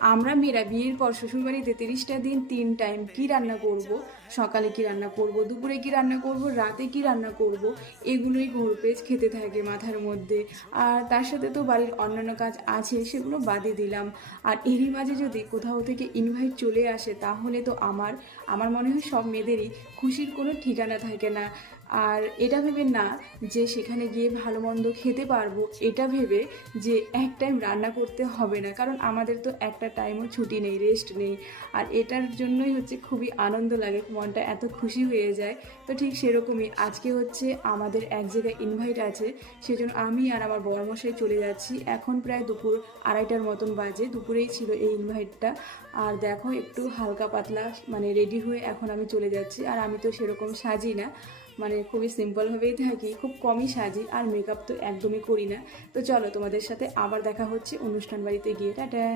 আমরা মেয়েরা বিয়ের পর শ্বশুরবাড়িতে তিরিশটা দিন তিন টাইম কি রান্না করব? সকালে কি রান্না করব? দুপুরে কি রান্না করব? রাতে কি রান্না করব? এগুলোই ঘুরপেজ খেতে থাকে মাথার মধ্যে। আর তার সাথে তো বাড়ির অন্যান্য কাজ আছে, সেগুলো বাদে দিলাম। আর এরই মাঝে যদি কোথাও থেকে ইনভাইট চলে আসে, তাহলে তো আমার আমার মনে হয় সব মেয়েদেরই খুশির কোনো ঠিকানা থাকে না। আর এটা ভেবে না যে সেখানে গিয়ে ভালো মন্দ খেতে পারব, এটা ভেবে যে এক টাইম রান্না করতে হবে না। কারণ আমাদের তো একটা টাইমও ছুটি নেই রেস্ট নেই। আর এটার জন্যই হচ্ছে খুবই আনন্দ লাগে, মনটা এত খুশি হয়ে যায়। তো ঠিক সেরকমই আজকে হচ্ছে আমাদের এক জায়গায় ইনভাইট আছে, সেজন্য আমি আর আমার বড়মশাই চলে যাচ্ছি। এখন প্রায় দুপুর আড়াইটার মতন বাজে, দুপুরেই ছিল এই ইনভাইটটা আর দেখো একটু হালকা পাতলা মানে রেডি হয়ে এখন আমি চলে যাচ্ছি। আর আমি তো সেরকম সাজি না। মানে খুবই সিম্পলভাবেই থাকি, খুব কমই সাজি আর মেকআপ তো একদমই করি না। তো চলো তোমাদের সাথে আবার দেখা হচ্ছে অনুষ্ঠান বাড়িতে গিয়ে। টাটা!